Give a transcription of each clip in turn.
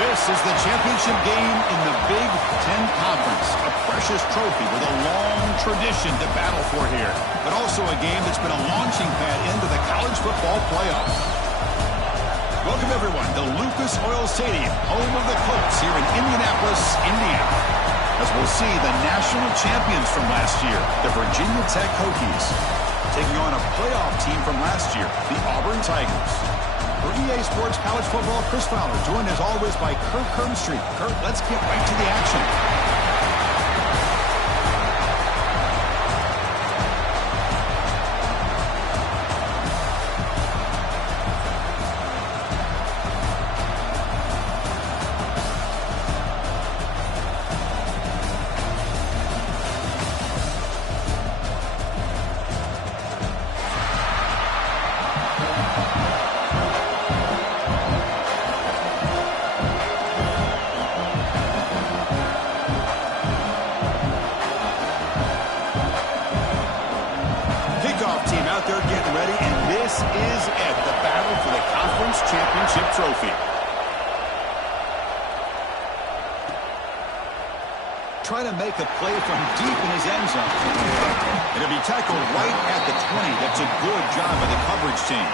This is the championship game in the Big Ten Conference. A precious trophy with a long tradition to battle for here. But also a game that's been a launching pad into the college football playoff. Welcome, everyone, to Lucas Oil Stadium, home of the Colts here in Indianapolis, Indiana. As we'll see the national champions from last year, the Virginia Tech Hokies, taking on a playoff team from last year, the Auburn Tigers. For EA Sports College Football, Chris Fowler, joined as always by Kurt Kernstreet. Kurt, let's get right to the action. Championship trophy. Trying to make a play from deep in his end zone. It'll be tackled right at the 20. That's a good job by the coverage team.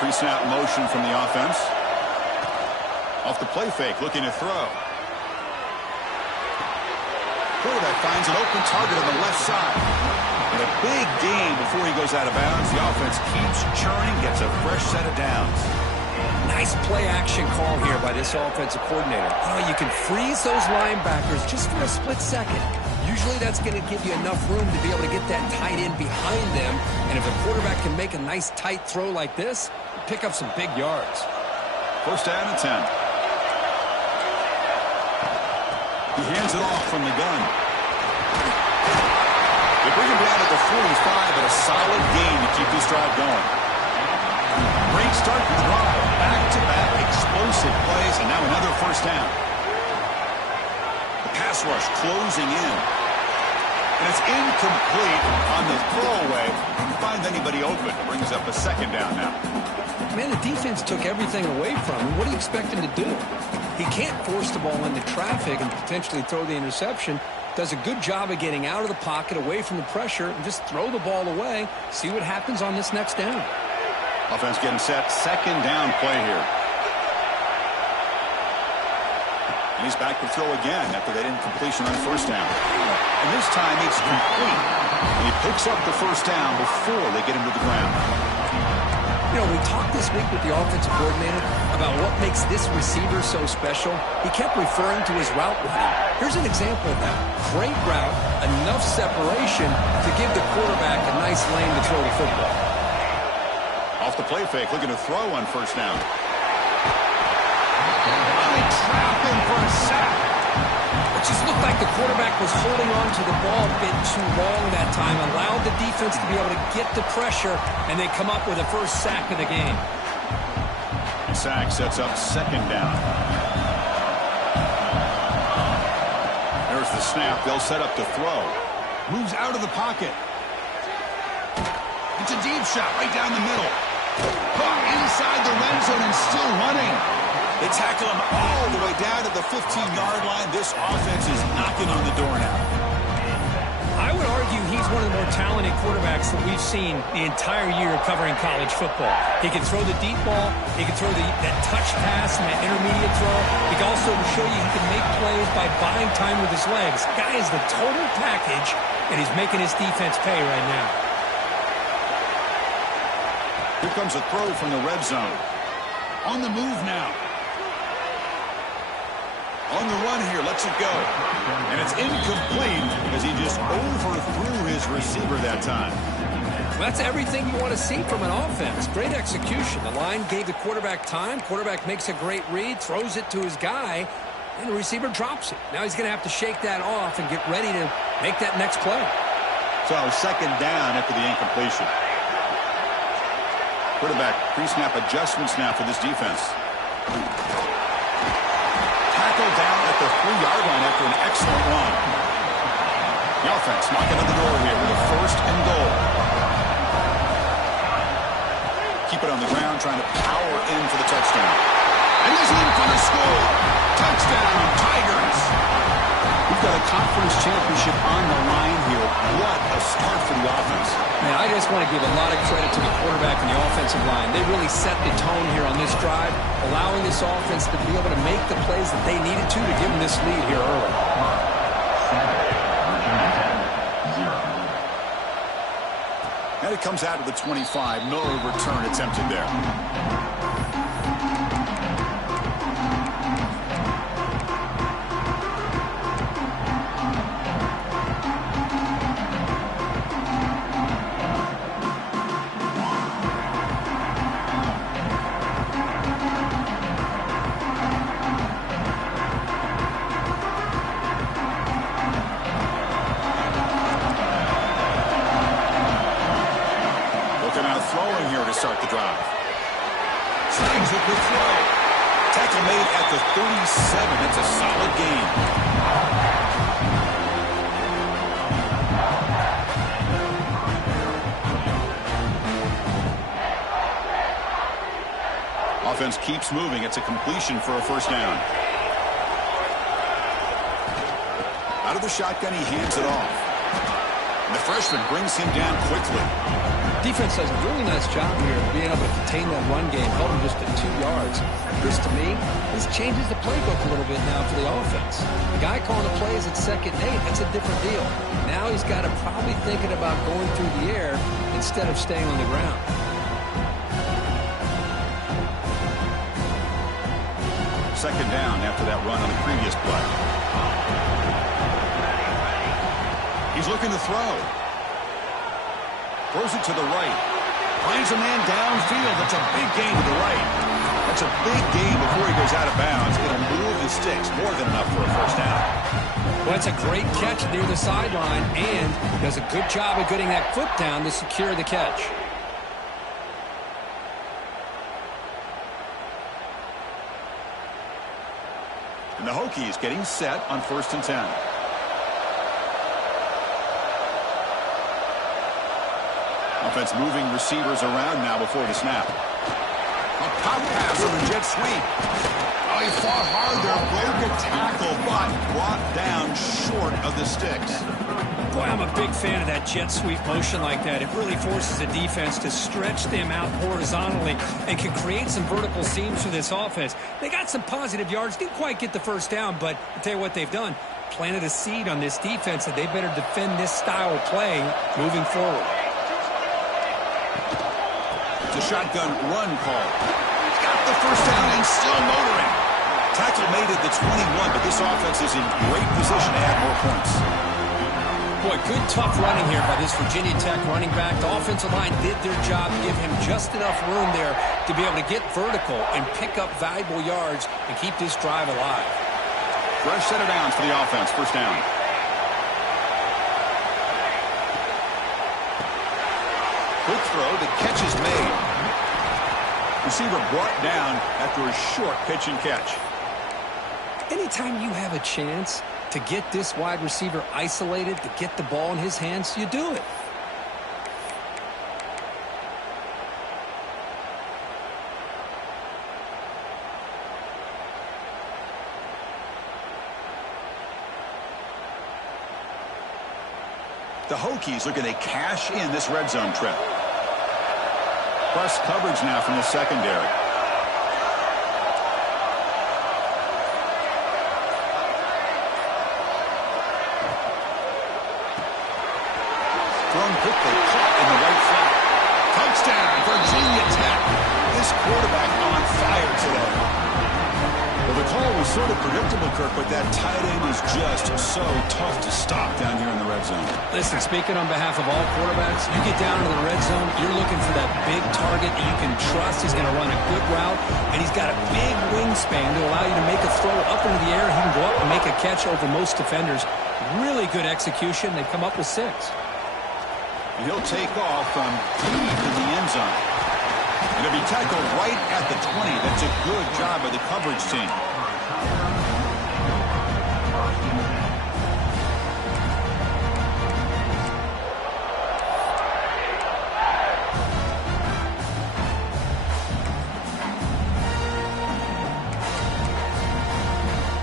Pre-snap motion from the offense. Off the play fake, looking to throw. Quarterback finds an open target on the left side. And a big gain before he goes out of bounds. The offense keeps churning, gets a fresh set of downs. Nice play-action call here by this offensive coordinator. You can freeze those linebackers just for a split second. Usually that's going to give you enough room to be able to get that tight end behind them. And if the quarterback can make a nice tight throw like this, pick up some big yards. First down and 10. He hands it off from the gun. They bring him down at the 45, but a solid gain to keep this drive going. Great start to the drive. Back-to-back explosive plays, and now another first down. The pass rush closing in. And it's incomplete on the throwaway. Didn't find anybody open. Brings up a second down now. Man, the defense took everything away from him. What do you expect him to do? He can't force the ball into traffic and potentially throw the interception. Does a good job of getting out of the pocket, away from the pressure, and just throw the ball away. See what happens on this next down. Offense getting set. Second down play here. And he's back to throw again after that incompletion on first down. And this time it's complete. And he picks up the first down before they get him to the ground. We talked this week with the offensive coordinator about what makes this receiver so special. He kept referring to his route running. Here's an example of that. Great route, enough separation to give the quarterback a nice lane to throw the football. Off the play fake, looking to throw on first down. They trap him for a sack. It just looked like the quarterback was holding on to the ball a bit too long that time, allowed the defense to be able to get the pressure, and they come up with the first sack of the game. The sack sets up second down. There's the snap. They'll set up to throw. Moves out of the pocket. It's a deep shot right down the middle. Caught inside the red zone and still running. They tackle him all the way down to the 15-yard line. This offense is knocking on the door now. I would argue he's one of the more talented quarterbacks that we've seen the entire year covering college football. He can throw the deep ball. He can throw that touch pass and that intermediate throw. He can also show you he can make plays by buying time with his legs. Guy is the total package, and he's making his defense pay right now. Here comes a throw from the red zone. On the move now. On the run here, lets it go. And it's incomplete as he just overthrew his receiver that time. That's everything you want to see from an offense. Great execution. The line gave the quarterback time. Quarterback makes a great read, throws it to his guy, and the receiver drops it. Now he's going to have to shake that off and get ready to make that next play. So second down after the incompletion. Quarterback pre-snap adjustments now for this defense. Tackled down at the 3-yard line after an excellent run. The offense knocking on the door here with a 1st and goal. Keep it on the ground, trying to power in for the touchdown. And he's in for the score. Touchdown, Tigers. We've got a conference championship on the line here. What a start for the offense. Man, I just want to give a lot of credit to the quarterback and the offensive line. They really set the tone here on this drive, allowing this offense to be able to make the plays that they needed to give them this lead here early. And it comes out of the 25. No return attempted there. Start the drive. Sings it with throw. Tackle made at the 37. It's a solid gain. Offense keeps moving. It's a completion for a 1st down. Out of the shotgun, he hands it off. And the freshman brings him down quickly. Defense does a really nice job here of being able to contain that run game, held him just at 2 yards. This, to me, this changes the playbook a little bit now for the offense. The guy calling the plays at 2nd and 8, that's a different deal. Now he's got to probably thinking about going through the air instead of staying on the ground. Second down after that run on the previous play. He's looking to throw. Throws it to the right. Finds a man downfield. That's a big gain to the right. That's a big gain before he goes out of bounds. It'll move the sticks. More than enough for a 1st down. Well, that's a great catch near the sideline, and does a good job of getting that foot down to secure the catch. And the Hokies getting set on 1st and 10. Offense moving receivers around now before the snap. A pop pass on the jet sweep. Oh, he fought hard there, broke a tackle, but brought down short of the sticks. Boy, I'm a big fan of that jet sweep motion like that. It really forces the defense to stretch them out horizontally and can create some vertical seams for this offense. They got some positive yards, didn't quite get the 1st down, but I'll tell you what they've done. Planted a seed on this defense that they better defend this style of play moving forward. It's a shotgun run call. Got the 1st down and still motoring. Tackle made at the 21, but this offense is in great position to add more points. Boy, good tough running here by this Virginia Tech running back. The offensive line did their job, give him just enough room there to be able to get vertical and pick up valuable yards and keep this drive alive. Fresh set of downs for the offense. 1st down. Quick throw, the catch is made. Receiver brought down after a short pitch and catch. Anytime you have a chance to get this wide receiver isolated, to get the ball in his hands, you do it. The Hokies looking to cash in this red zone trip. Plus coverage now from the secondary. Thrown quickly, caught in the right flat. Touchdown, Virginia Tech. This quarterback on fire today. Well, the call was sort of predictable, Kirk, but that tight end is just so tough to stop down here in the red zone. Listen, speaking on behalf of all quarterbacks, you get down into the red zone, you're looking for that big target that you can trust. He's going to run a good route, and he's got a big wingspan to allow you to make a throw up into the air. He can go up and make a catch over most defenders. Really good execution. They come up with 6. And he'll take off from deep in the end zone. And he'll be tackled right at the 20. That's a good job by the coverage team.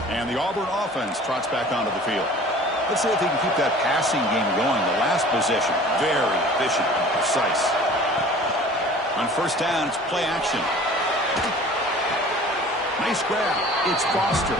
And the Auburn offense trots back onto the field. Let's see if they can keep that passing game going. The last possession, very efficient and precise. On first down, it's play action. Nice grab. It's Foster.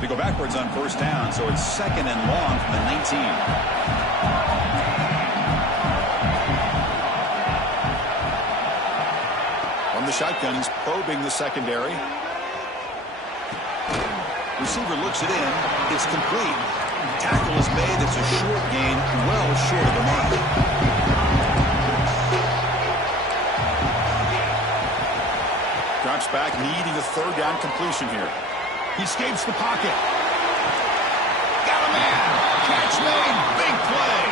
They go backwards on first down, so it's second and long from the 19. From the shotgun, he's probing the secondary. Receiver looks it in. It's complete. Tackle is made. It's a short gain, well short of the mark. Drops back, needing a third down completion here. He escapes the pocket. Got a man. Catch made. Big play.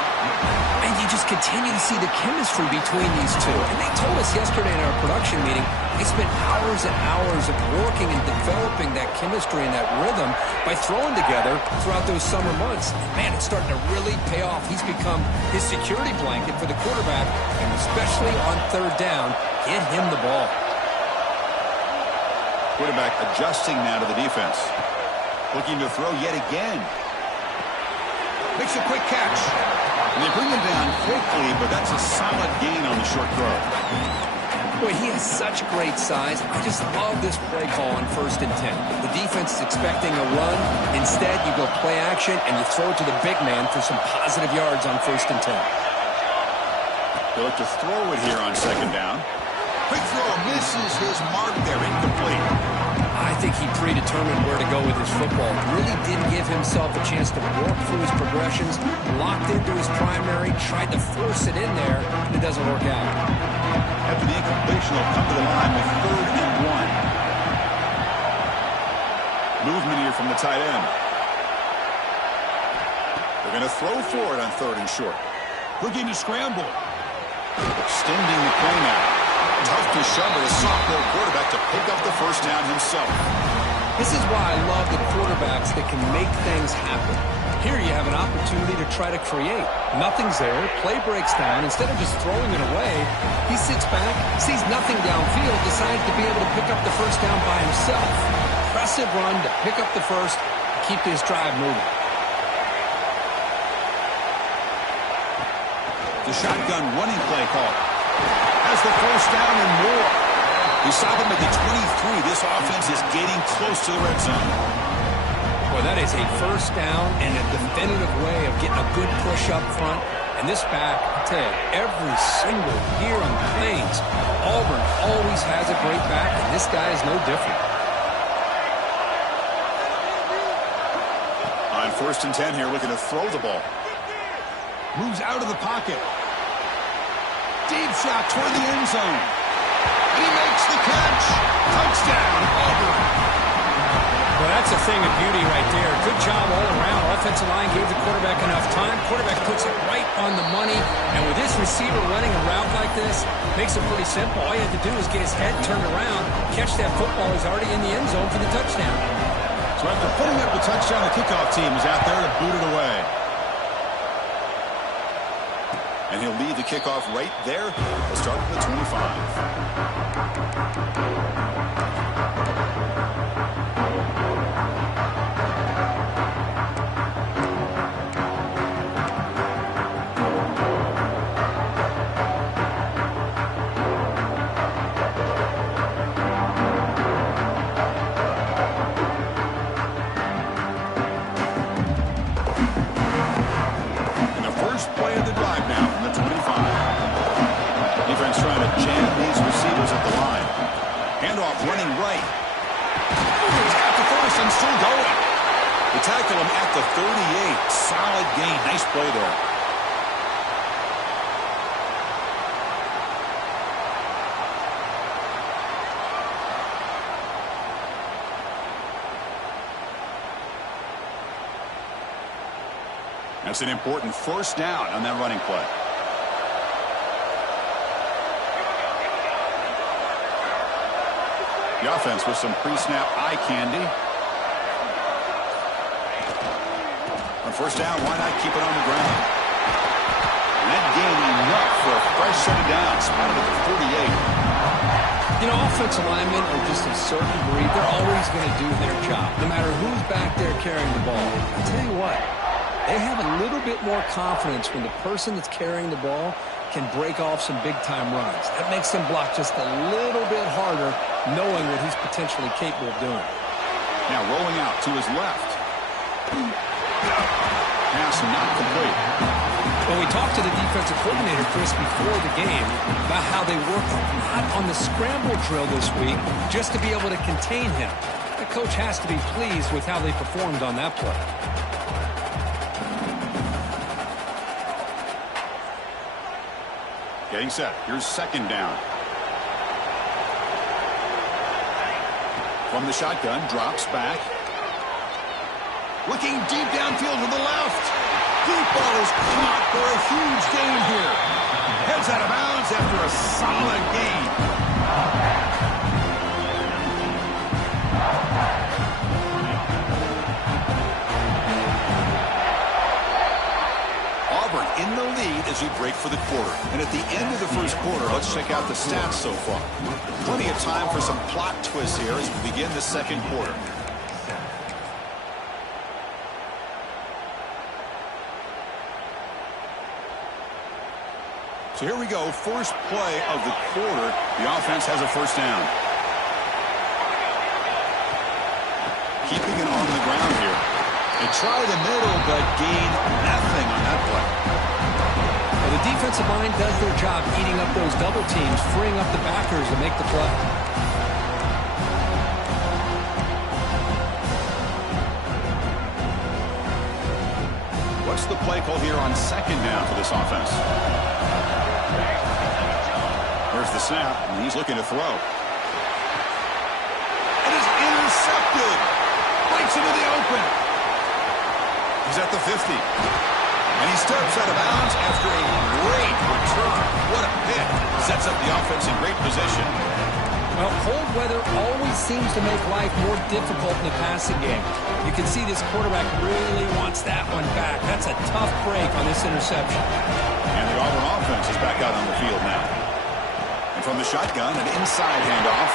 And you just continue to see the chemistry between these two. And they told us yesterday in our production meeting, they spent hours and hours of working and developing that chemistry and that rhythm by throwing together throughout those summer months. And man, it's starting to really pay off. He's become his security blanket for the quarterback, and especially on third down, get him the ball. Quarterback adjusting now to the defense. Looking to throw yet again. Makes a quick catch. And they bring him down quickly, but that's a solid gain on the short throw. Boy, he has such great size. I just love this play call on 1st and 10. The defense is expecting a run. Instead, you go play action, and you throw it to the big man for some positive yards on 1st and 10. They look to throw it here on second down. Quick throw misses his mark there, incomplete. I think he predetermined where to go with his football. Really didn't give himself a chance to work through his progressions, locked into his primary, tried to force it in there, and it doesn't work out. After the incompletion, he'll come to the line with 3rd and 1. Movement here from the tight end. They're going to throw for it on 3rd and short. Looking to scramble. Extending the play now. Tough to shove with a sophomore quarterback to pick up the first down himself. This is why I love the quarterbacks that can make things happen. Here you have an opportunity to try to create. Nothing's there. Play breaks down. Instead of just throwing it away, he sits back, sees nothing downfield, decides to be able to pick up the first down by himself. Impressive run to pick up the first, keep this drive moving. The shotgun running play call. Has the first down and more. He stopped him at the 23. This offense is getting close to the red zone. Boy, that is a first down and a definitive way of getting a good push up front. And this back, I tell you, every single year on the Plains, Auburn always has a great back, and this guy is no different. On 1st and 10 here, looking to throw the ball. Moves out of the pocket. Deep shot toward the end zone. He makes the catch. Touchdown, Auburn. Well, that's a thing of beauty right there. Good job all around. Offensive line gave the quarterback enough time. Quarterback puts it right on the money. And with this receiver running a route like this, makes it pretty simple. All you have to do is get his head turned around, catch that football. He's already in the end zone for the touchdown. So after putting up the touchdown, the kickoff team is out there to boot it away. And he'll lead the kickoff right there. We'll start with the 25. Running right. He's got the first and still going. They tackle him at the 38. Solid gain. Nice play there. That's an important first down on that running play. The offense with some pre-snap eye candy. On first down, why not keep it on the ground? And that gained enough for a fresh set of downs. Spotted at the 48. You know, offensive linemen are just a certain breed. They're always going to do their job, no matter who's back there carrying the ball. I'll tell you what, they have a little bit more confidence when the person that's carrying the ball can break off some big-time runs. That makes them block just a little bit harder, knowing what he's potentially capable of doing. Now rolling out to his left. Pass not complete. Well, we talked to the defensive coordinator, Chris, before the game about how they worked a lot on the scramble drill this week just to be able to contain him. The coach has to be pleased with how they performed on that play. Getting set. Here's second down. From the shotgun, drops back. Looking deep downfield to the left. Deep ball is caught for a huge gain here. Heads out of bounds after a solid gain. Auburn in the lead as we break for the quarter. And at the end of the first quarter, let's check out the stats so far. Plenty of time for some plot twists here as we begin the second quarter. So here we go, first play of the quarter. The offense has a first down. Keeping it on the ground here. They try the middle, but gain nothing on that play. Well, the defensive line does their job eating up those double teams, freeing up the backers to make the play. What's the play call here on second down for this offense? There's the snap, and he's looking to throw. It is intercepted. Breaks into the open. He's at the 50. And he steps out of bounds after a great return. What a pick. Sets up the offense in great position. Well, cold weather always seems to make life more difficult in the passing game. You can see this quarterback really wants that one back. That's a tough break on this interception. And the Auburn offense is back out on the field now. And from the shotgun, an inside handoff.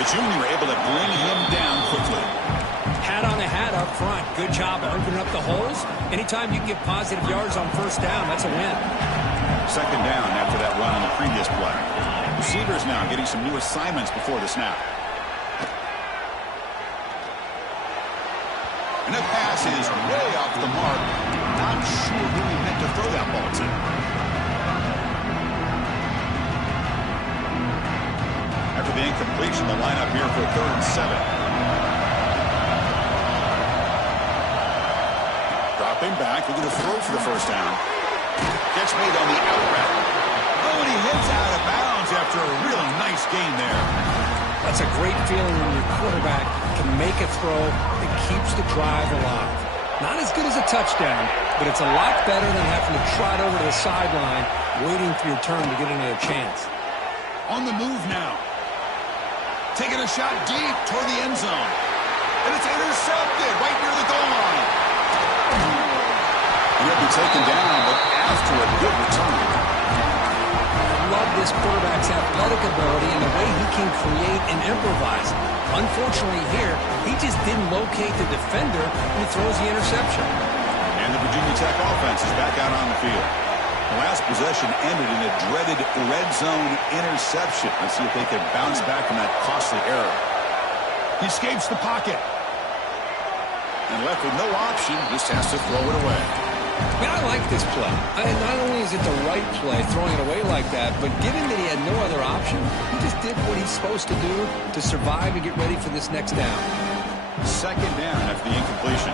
The junior able to bring him down quickly. Hat on a hat up front. Good job opening up the holes. Anytime you can get positive yards on first down, that's a win. Second down after that run on the previous play. Receivers now getting some new assignments before the snap. And that pass is way off the mark. Not sure who he meant to throw that ball to. After the incompletion, the lineup here for 3rd and 7. Dropping back, looking to throw for the first down. Catch made on the out route. Oh, and he heads out of bounds after a really nice gain there. That's a great feeling when your quarterback can make a throw that keeps the drive alive. Not as good as a touchdown, but it's a lot better than having to trot over to the sideline, waiting for your turn to get another chance. On the move now. Taking a shot deep toward the end zone. And it's intercepted right near the goal line. He'll be taken down, but after a good return. I love this quarterback's athletic ability and the way he can create and improvise. Unfortunately here, he just didn't locate the defender when he throws the interception. And the Virginia Tech offense is back out on the field. The last possession ended in a dreaded red zone interception. Let's see if they can bounce back from that costly error. He escapes the pocket. And left with no option, just has to throw it away. Man, I like this play. Not only is it the right play, throwing it away like that, but given that he had no other option, he just did what he's supposed to do to survive and get ready for this next down. Second down after the incompletion.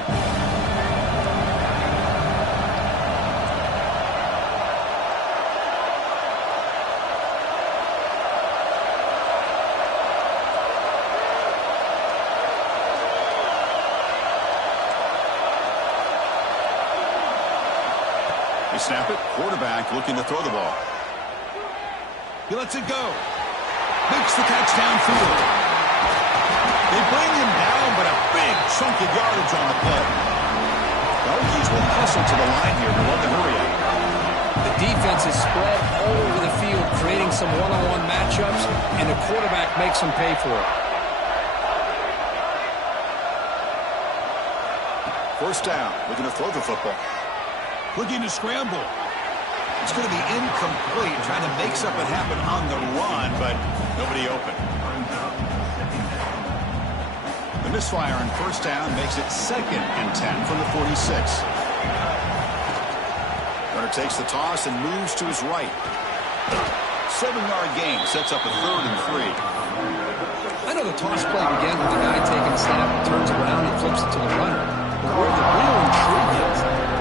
They snap it. Quarterback looking to throw the ball. He lets it go. Makes the catch downfield. They bring him down, but a big chunk of yardage on the play. The Hokies will hustle to the line here to run the hurry up. The defense is spread all over the field, creating some one-on-one matchups, and the quarterback makes them pay for it. First down, looking to throw the football. Looking to scramble. It's going to be incomplete, trying to make something happen on the run, but nobody open. The misfire on first down makes it 2nd and 10 from the 46. Runner takes the toss and moves to his right. 7-yard gain sets up a 3rd and 3. I know the toss play begins with the guy taking the snap, turns around, and flips it to the runner. But where the real intrigue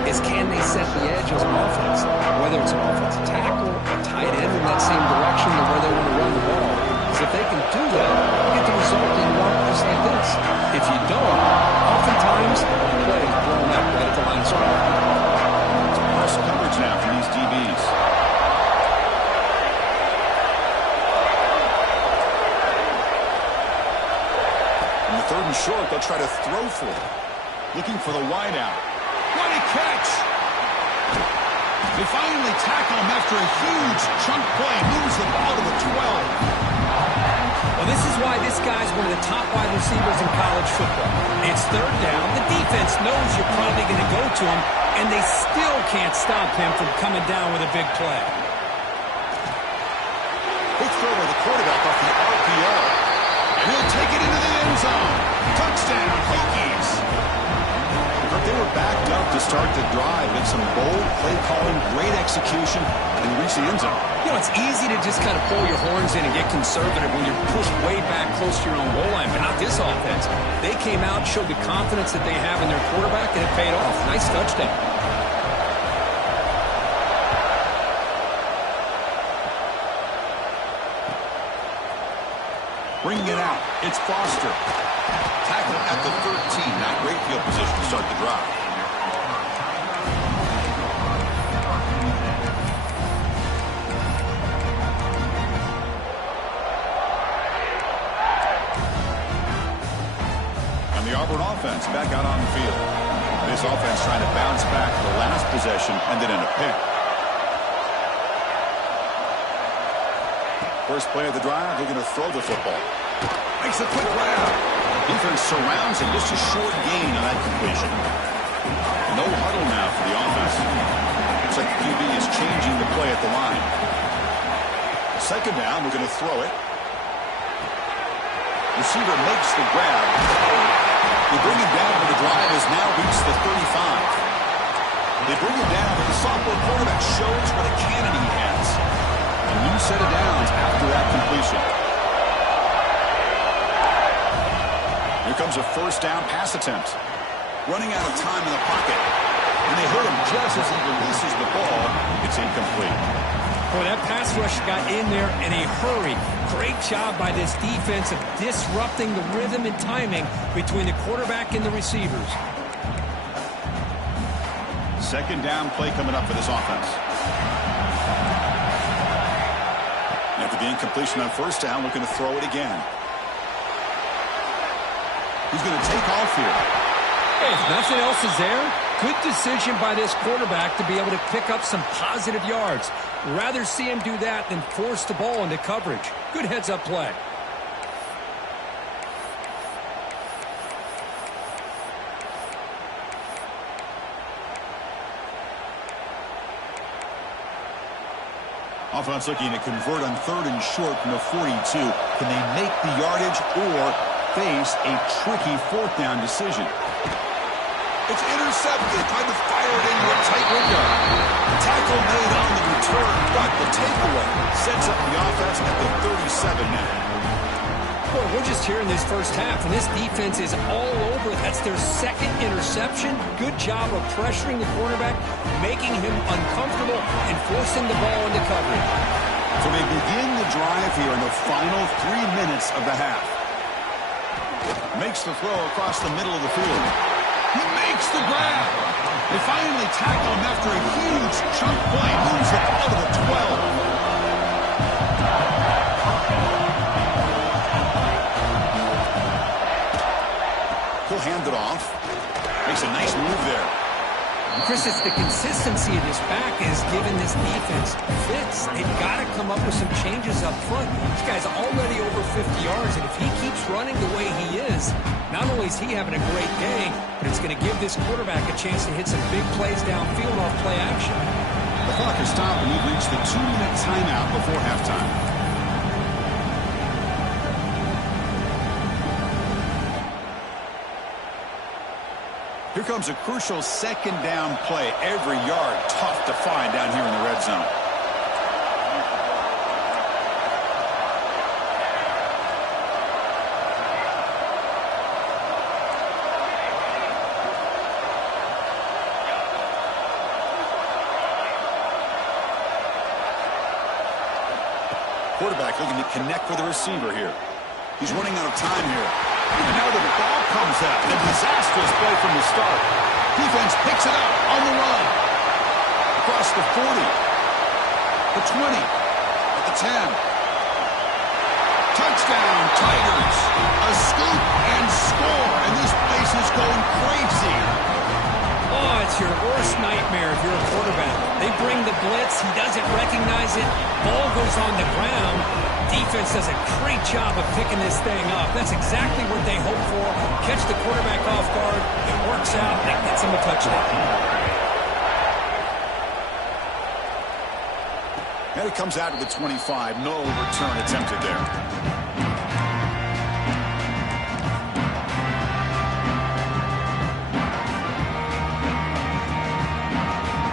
is can they set the edge as an offense? Whether it's an offensive tackle, a tight end in that same direction, or where they want to run the ball. Because if they can do that, you get the result you want just like this. If you don't, oftentimes the play is blown up right at the line of scrimmage. Press coverage now from these DBs. In the 3rd and short, they'll try to throw for it. Looking for the wideout. What a catch! They finally tackle him after a huge chunk play. Moves the ball to the 12. Well, this is why this guy's one of the top wide receivers in college football. It's 3rd down. The defense knows you're probably going to go to him, and they still can't stop him from coming down with a big play. Quick throw by the quarterback off the RPO. And he'll take it into the end zone. Touchdown, Hokies. They were backed up to start the drive. It's some bold play calling, great execution, and reach the end zone. You know, it's easy to just kind of pull your horns in and get conservative when you're pushed way back close to your own goal line, but not this offense. They came out, showed the confidence that they have in their quarterback, and it paid off. Nice touchdown. Bringing it out, it's Foster. Tackle at the 13. Not great field position to start the drive. And the Auburn offense back out on the field. This offense trying to bounce back the last possession and then in a pick. First play of the drive, they're going to throw the football. Makes a quick grab. Defense surrounds him. Just a short gain on that completion. No huddle now for the offense. Looks like the QB is changing the play at the line. 2nd down, we're going to throw it. Receiver makes the grab. They bring him down, but the drive has now reached the 35. They bring him down, but the sophomore quarterback shows what a cannon he has. A new set of downs after that completion. Here comes a 1st down pass attempt. Running out of time in the pocket. And they hit him just as he releases the ball. It's incomplete. Boy, that pass rush got in there in a hurry. Great job by this defense of disrupting the rhythm and timing between the quarterback and the receivers. 2nd down play coming up for this offense. After the incompletion on 1st down, looking to throw it again. He's going to take off here. Hey, if nothing else is there, good decision by this quarterback to be able to pick up some positive yards. Rather see him do that than force the ball into coverage. Good heads-up play. Offense looking to convert on 3rd and short from the 42. Can they make the yardage or face a tricky 4th down decision? It's intercepted. Trying to fire it into a tight window. Tackle made on the return, but the takeaway sets up the offense at the 37 now. Boy, we're just here in this first half, and this defense is all over. That's their 2nd interception. Good job of pressuring the quarterback, making him uncomfortable, and forcing the ball into coverage. So they begin the drive here in the final 3 minutes of the half. Makes the throw across the middle of the field. He makes the grab. They finally tackle him after a huge chunk play. Moves it out of the 12. He'll hand it off. Makes a nice move there. Chris, it's the consistency of this back is giving this defense fits. They've got to come up with some changes up front. This guy's already over 50 yards, and if he keeps running the way he is, not only is he having a great day, but it's going to give this quarterback a chance to hit some big plays downfield off play action. The clock is stopped, and we've reached the 2-minute timeout before halftime. Here comes a crucial second down play. Every yard tough to find down here in the red zone. Quarterback looking to connect with the receiver here. He's running out of time here. And now the ball comes out. A disastrous play from the start. Defense picks it up on the run. Across the 40. The 20. At the 10. Touchdown, Tigers. A scoop and score. And this place is going crazy. Oh, it's your worst nightmare if you're a quarterback. They bring the blitz. He doesn't recognize it. Ball goes on the ground. Defense does a great job of picking this thing up. That's exactly what they hope for. Catch the quarterback off guard. It works out. That gets him a touchdown. And it comes out to the 25. No return attempted there.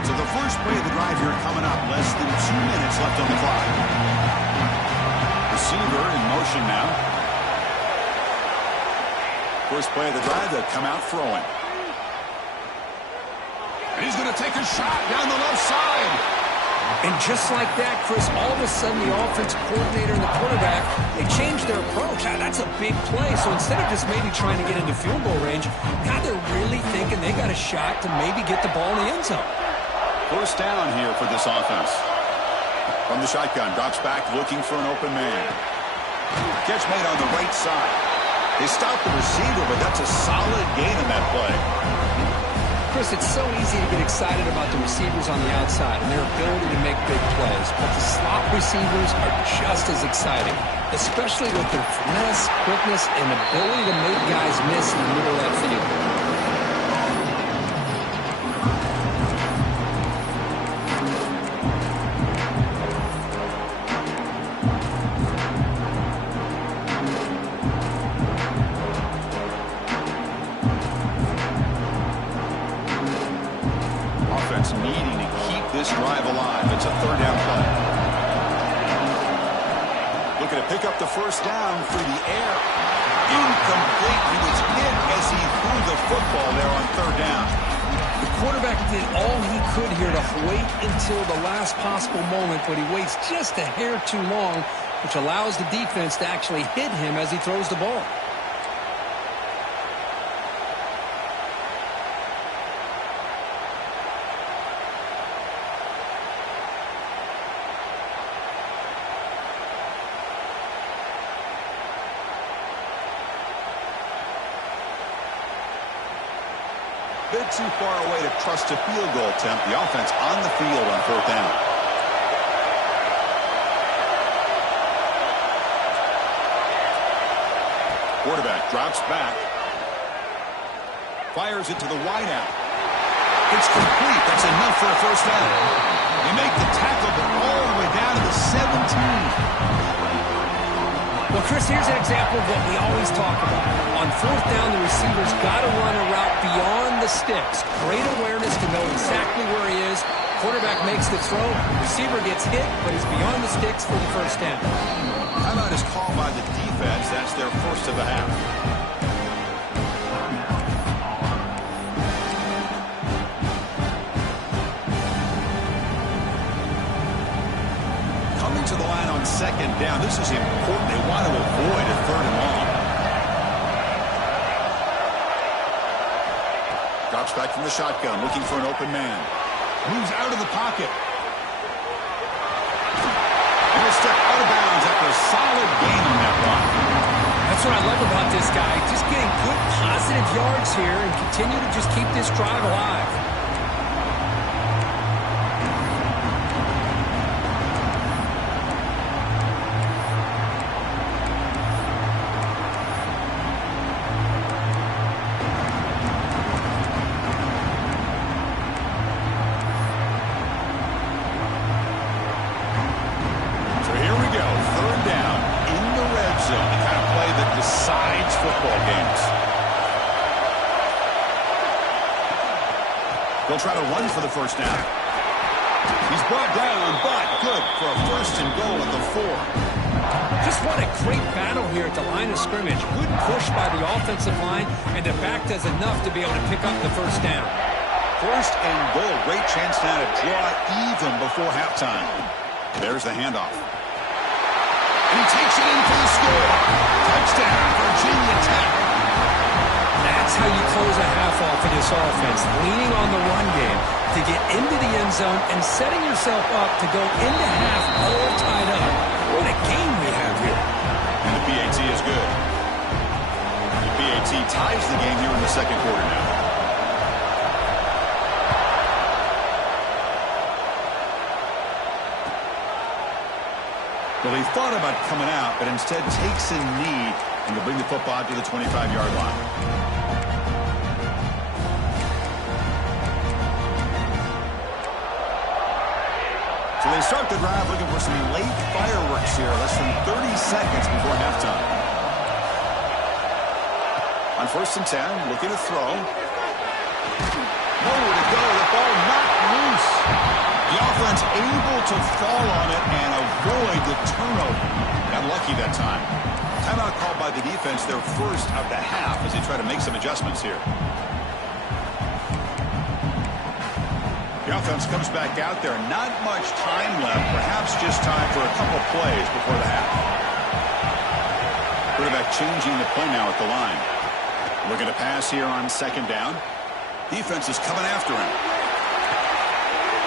So the first play of the drive here coming up. Less than 2 minutes left on the clock. Receiver in motion now. First play of the drive, they'll come out throwing. And he's going to take a shot down the left side. And just like that, Chris, all of a sudden the offensive coordinator and the quarterback, they changed their approach. That's a big play. So instead of just maybe trying to get into field goal range, now they're really thinking they got a shot to maybe get the ball in the end zone. First down here for this offense. From the shotgun, drops back looking for an open man. Catch made on the right side. They stopped the receiver, but that's a solid gain in that play. Chris, it's so easy to get excited about the receivers on the outside and their ability to make big plays, but the slot receivers are just as exciting, especially with their finesse, quickness, and ability to make guys miss in the middle of that field. Needing to keep this drive alive. It's a third down play. Looking to pick up the first down through the air. Incomplete. He was hit as he threw the football there on third down. The quarterback did all he could here to wait until the last possible moment, but he waits just a hair too long, which allows the defense to actually hit him as he throws the ball. Bit too far away to trust a field goal attempt. The offense on the field on fourth down. Quarterback drops back. Fires it to the wideout. It's complete. That's enough for a first down. They make the tackle, but all the way down to the 17. Well, Chris, here's an example of what we always talk about. On fourth down, the receiver's got to run a route beyond the sticks. Great awareness to know exactly where he is. Quarterback makes the throw. Receiver gets hit, but he's beyond the sticks for the first down. Timeout is called by the defense. That's their first of the half. Coming to the line on second down. This is important. They want to avoid a third and long. Drops back from the shotgun, looking for an open man. Moves out of the pocket. And he'll step out of bounds after a solid gain on that run. That's what I love about this guy. Just getting good, positive yards here and continue to just keep this drive alive. They'll try to run for the first down. He's brought down, but good for a first and goal at the 4. Just what a great battle here at the line of scrimmage. Good push by the offensive line, and the back does enough to be able to pick up the first down. First and goal. Great chance now to draw even before halftime. There's the handoff. And he takes it in for the score. Touchdown, Virginia Tech. That's how you close a half off for this offense, leaning on the run game to get into the end zone and setting yourself up to go into half all tied up. What a game we have here. And the PAT is good. The PAT ties the game here in the second quarter now. Well, he thought about coming out, but instead takes a knee and will bring the football to the 25-yard line. So they start the drive looking for some late fireworks here, less than 30 seconds before halftime. On 1st and 10, looking to throw. Nowhere to go, the ball knocked loose. The offense able to fall on it and avoid the turnover. Got lucky that time. Timeout called by the defense, their first of the half as they try to make some adjustments here. The offense comes back out there. Not much time left. Perhaps just time for a couple plays before the half. Quarterback changing the play now at the line. Looking to pass here on 2nd down. Defense is coming after him.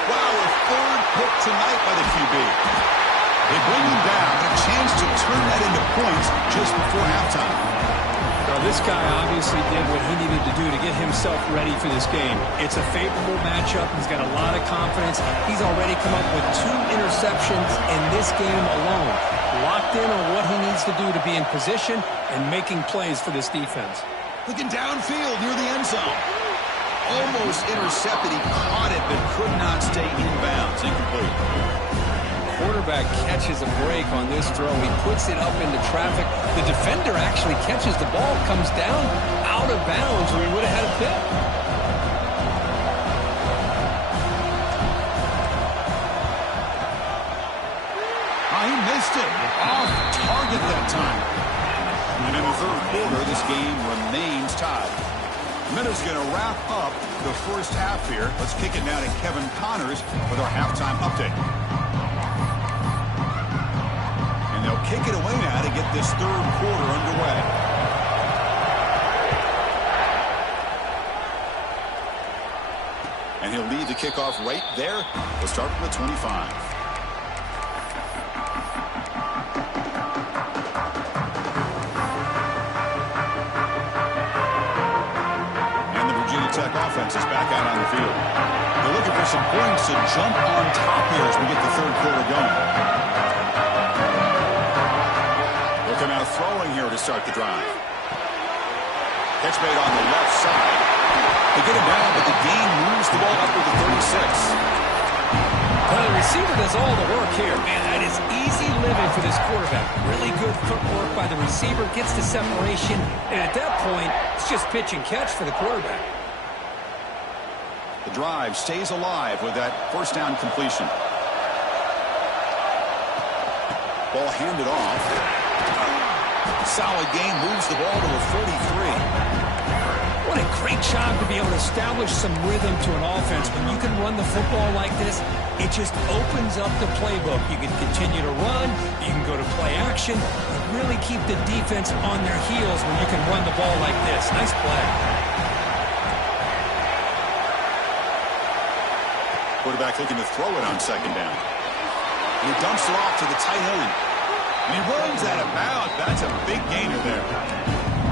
Wow, a 3rd pick tonight by the QB. They bring him down. A chance to turn that into points just before halftime. Well, this guy obviously did what he needed to do to get himself ready for this game. It's a favorable matchup. He's got a lot of confidence. He's already come up with 2 interceptions in this game alone. Locked in on what he needs to do to be in position and making plays for this defense. Looking downfield near the end zone. Almost intercepted. He caught it but could not stay in bounds. Incomplete. Quarterback catches a break on this throw. He puts it up into traffic. The defender actually catches the ball, comes down out of bounds where he would have had a pick. He missed it. Off target that time. And in the 3rd quarter, this game remains tied. Minutes going to wrap up the first half here. Let's kick it now to Kevin Connors with our halftime update. They'll kick it away now to get this 3rd quarter underway. And he'll lead the kickoff right there. We'll start from the 25. And the Virginia Tech offense is back out on the field. They're looking for some points to jump on top here as we get the 3rd quarter going. Come out throwing here to start the drive. Catch made on the left side. They get him down, but the gain moves the ball up to the 36. Well, the receiver does all the work here. Man, that is easy living for this quarterback. Really good footwork by the receiver. Gets the separation. And at that point, it's just pitch and catch for the quarterback. The drive stays alive with that 1st down completion. Ball handed off. Solid gain, moves the ball to a 43. What a great job to be able to establish some rhythm to an offense. When you can run the football like this, it just opens up the playbook. You can continue to run, you can go to play action, and really keep the defense on their heels when you can run the ball like this. Nice play. Quarterback looking to throw it on second down. He dumps it off to the tight end. And he runs out of bounds. That's a big gainer there.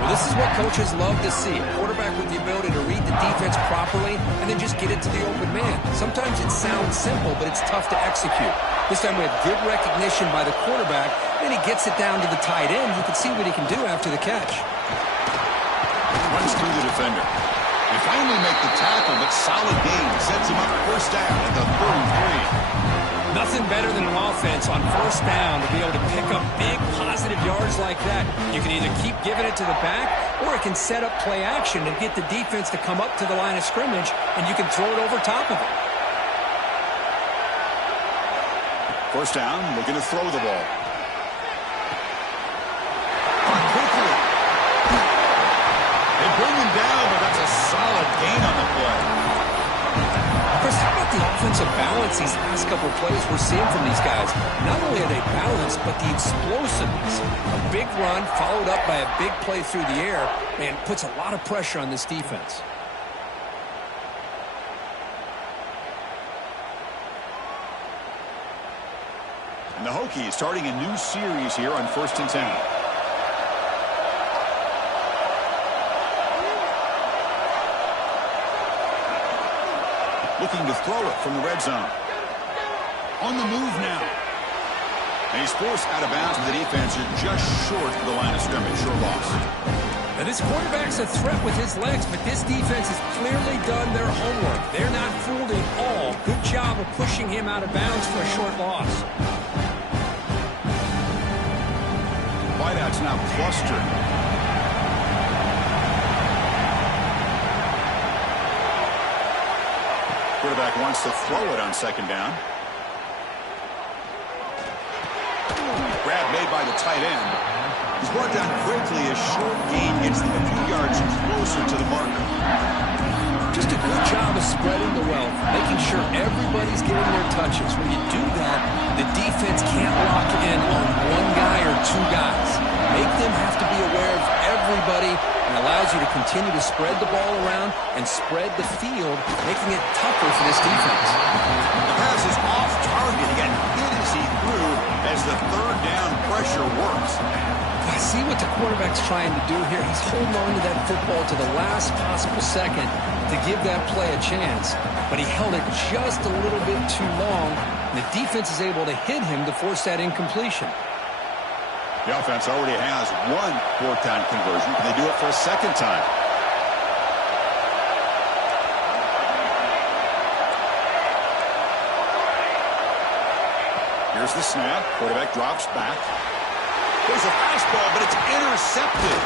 Well, this is what coaches love to see. A quarterback with the ability to read the defense properly and then just get it to the open man. Sometimes it sounds simple, but it's tough to execute. This time we have good recognition by the quarterback. Then he gets it down to the tight end. You can see what he can do after the catch. Runs through the defender. They finally make the tackle, but solid gain sets him up first down at the 33. Nothing better than an offense on first down to be able to pick up big positive yards like that. You can either keep giving it to the back, or it can set up play action and get the defense to come up to the line of scrimmage, and you can throw it over top of it. First down, looking to throw the ball. Quickly. They bring him down, but that's a solid gain on the play. Chris, how about the offensive balance these last couple of plays we're seeing from these guys? Not only are they balanced, but the explosiveness. A big run followed up by a big play through the air, man, puts a lot of pressure on this defense. And the Hokies starting a new series here on 1st and 10. Looking to throw it from the red zone. On the move now. And he's forced out of bounds with the defense. You're just short of the line of scrimmage. Short loss. Now this quarterback's a threat with his legs, but this defense has clearly done their homework. They're not fooled at all. Good job of pushing him out of bounds for a short loss. Wideout's now clustered. Quarterback wants to throw it on second down. Grab made by the tight end. He's brought down quickly. A short gain gets them a few yards closer to the marker. Just a good job of spreading the wealth, making sure everybody's getting their touches. When you do that, the defense can't lock in on one guy or two guys. Make them have to be aware of everybody, and allows you to continue to spread the ball around and spread the field, making it tougher for this defense. The pass is off target. He got hit as he threw as the third down pressure works. I see what the quarterback's trying to do here. He's holding on to that football to the last possible second to give that play a chance, but he held it just a little bit too long, and the defense is able to hit him to force that incompletion. The offense already has one fourth down conversion. Can they do it for a second time? Here's the snap. Quarterback drops back. There's a fastball, but it's intercepted.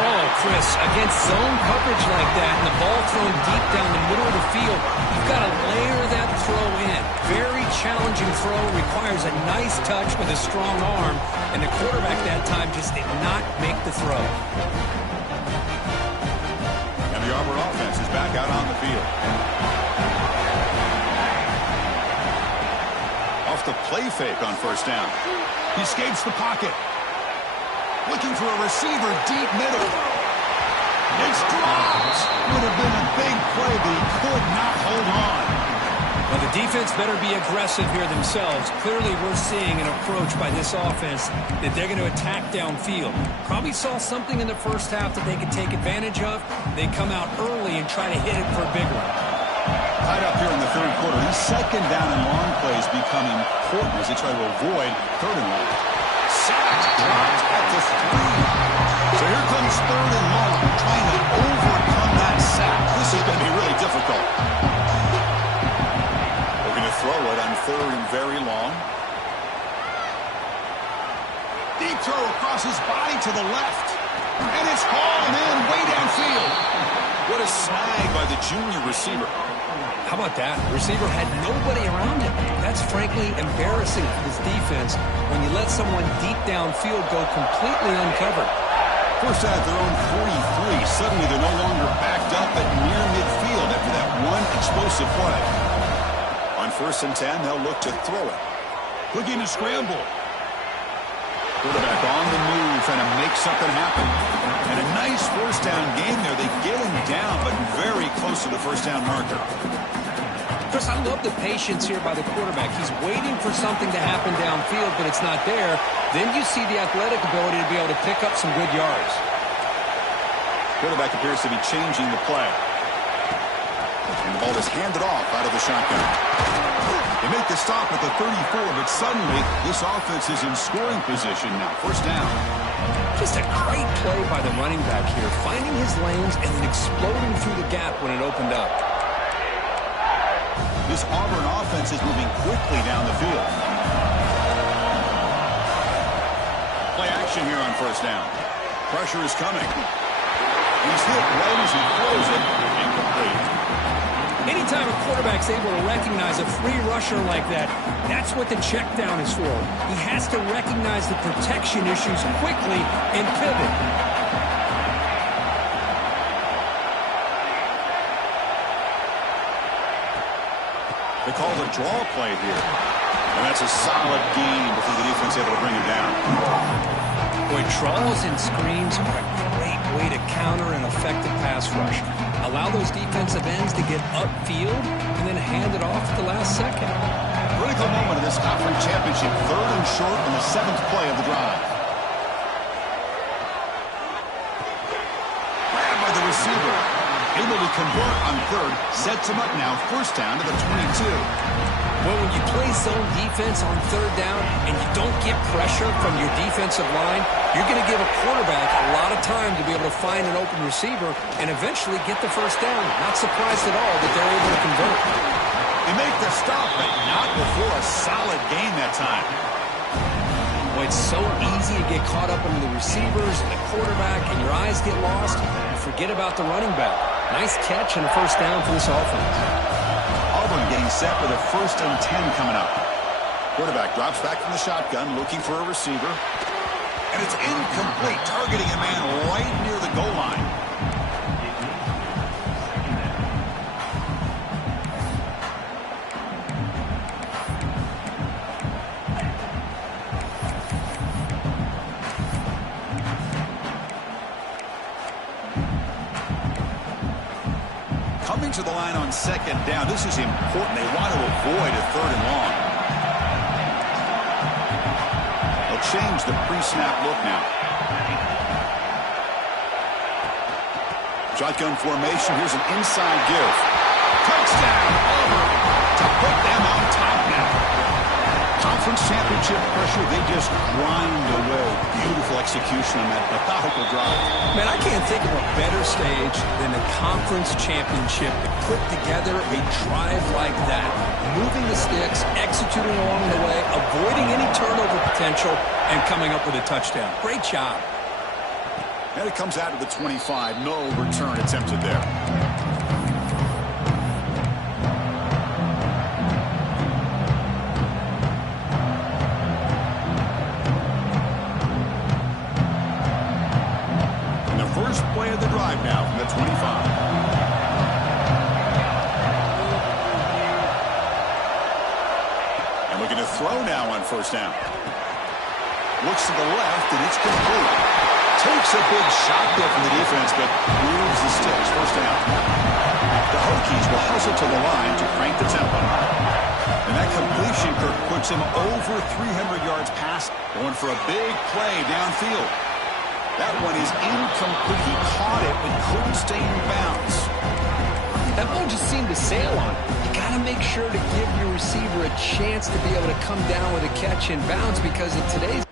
Oh, Chris, against zone coverage like that and the ball thrown deep down the middle of the field, you've got to layer that throw in. Very challenging throw, requires a nice touch with a strong arm, and the quarterback that time just did not make the throw. And the Auburn offense is back out on the field. Off the play fake on first down. He escapes the pocket. Looking for a receiver deep middle. It's dropped. Would have been a big play, but he could not hold on. Well, the defense better be aggressive here themselves. Clearly, we're seeing an approach by this offense that they're going to attack downfield. Probably saw something in the first half that they could take advantage of. They come out early and try to hit it for a big one. Tied up here in the third quarter. These second down and long plays become important as they try to avoid third and long. Sacked, dropped at the 3. So here comes third and long, trying to overcome that sack. This is going to be really difficult. They're going to throw it on third and very long. Deep throw across his body to the left. And it's hauled in way downfield. What a snag by the junior receiver. How about that? The receiver had nobody around him. That's frankly embarrassing for this defense when you let someone deep downfield go completely uncovered. First at their own 43. Suddenly they're no longer backed up at near midfield after that one explosive play. On 1st and 10, they'll look to throw it. Looking to scramble. Quarterback on the move, trying to make something happen. And a nice first down game there. They get him down, but very close to the first down marker. Chris, I love the patience here by the quarterback. He's waiting for something to happen downfield, but it's not there. Then you see the athletic ability to be able to pick up some good yards. Quarterback appears to be changing the play. And the ball is handed off out of the shotgun. They make the stop at the 34, but suddenly this offense is in scoring position now. First down. Just a great play by the running back here, finding his lanes and then exploding through the gap when it opened up. This Auburn offense is moving quickly down the field. Play action here on first down. Pressure is coming. He's hit right as he throws it. Incomplete. Anytime a quarterback's able to recognize a free rusher like that, that's what the check down is for. He has to recognize the protection issues quickly and pivot. They call the draw play here. And that's a solid gain before the defense able to bring him down. Boy, draws and screens are a great way to counter an effective pass rush. Allow those defensive ends to get upfield and then hand it off at the last second. Critical moment of this conference championship. 3rd and short in the 7th play of the drive. Grabbed by the receiver. Able to convert on 3rd. Sets him up now. First down to the 22. Well, when you play zone defense on 3rd down and you don't get pressure from your defensive line, you're going to give a quarterback a lot of time to be able to find an open receiver and eventually get the first down. Not surprised at all that they're able to convert. They make the stop, but not before a solid gain that time. Boy, it's so easy to get caught up in the receivers and the quarterback, and your eyes get lost. You forget about the running back. Nice catch and a first down for this offense. Auburn getting set with a 1st and 10 coming up. Quarterback drops back from the shotgun, looking for a receiver. And it's incomplete, targeting a man right near the goal line. Coming to the line on 2nd down. This is important. They want to avoid a 3rd and long. They'll change the pre-snap look now. Shotgun formation. Here's an inside give. Touchdown, Auburn, to put them on top now. Conference championship pressure, they just grind away. Beautiful execution on that methodical drive. Man, I can't think of a better stage than the conference championship to put together a drive like that. Moving the sticks, executing along the way, avoiding any turnover potential, and coming up with a touchdown. Great job. And it comes out of the 25. No return attempted there. First play of the drive now from the 25. And looking to throw now on first down. Looks to the left, and it's complete. Takes a big shot there from the defense, but moves the sticks. First down. The Hokies will hustle to the line to crank the tempo. And that completion, Kirk, puts him over 300 yards past, going for a big play downfield. That one is incomplete. He caught it but couldn't stay in bounds. That ball just seemed to sail on. You got to make sure to give your receiver a chance to be able to come down with a catch in bounds because in today's...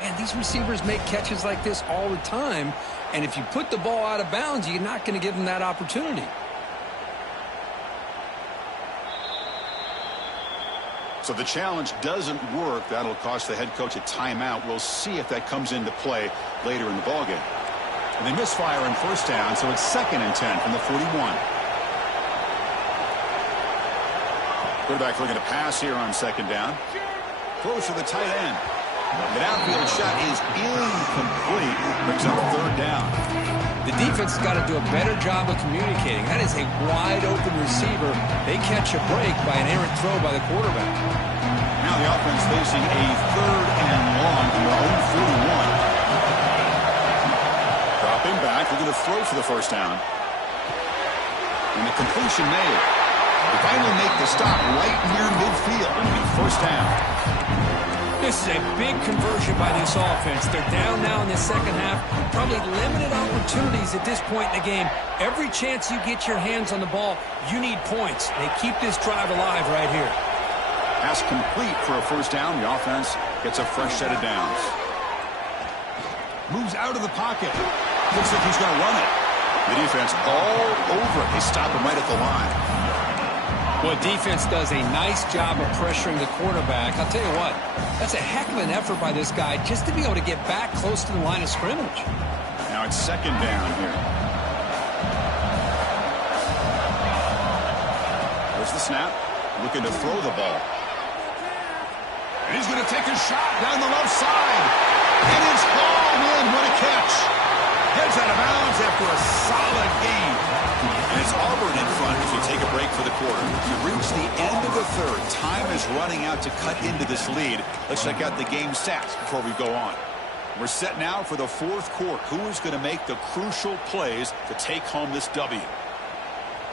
Man, these receivers make catches like this all the time, and if you put the ball out of bounds, you're not going to give them that opportunity. So the challenge doesn't work. That'll cost the head coach a timeout. We'll see if that comes into play later in the ballgame. And they misfire on first down, so it's 2nd and 10 from the 41. Quarterback looking to pass here on 2nd down. Close to the tight end. The downfield shot is incomplete. Brings up 3rd down. The defense has got to do a better job of communicating. That is a wide-open receiver. They catch a break by an errant throw by the quarterback. Now the offense facing a 3rd and long from their own 41. Drop Stepping back, looking to throw for the first down. And the completion made. They finally make the stop right near midfield. It'll be first down. This is a big conversion by this offense. They're down now in the second half. Probably limited opportunities at this point in the game. Every chance you get your hands on the ball, you need points. They keep this drive alive right here. Pass complete for a first down. The offense gets a fresh set of downs. Moves out of the pocket. Looks like he's going to run it. The defense all over it. They stop him right at the line. Well, defense does a nice job of pressuring the quarterback. I'll tell you what, that's a heck of an effort by this guy just to be able to get back close to the line of scrimmage. Now it's second down here. There's the snap. Looking to throw the ball. And he's going to take a shot down the left side. And it's hauled in. What a catch. Heads out of bounds after a solid game. And it's Auburn in front as we take a break for the quarter. We reach the end of the third. Time is running out to cut into this lead. Let's check out the game stats before we go on. We're set now for the fourth quarter. Who is going to make the crucial plays to take home this W?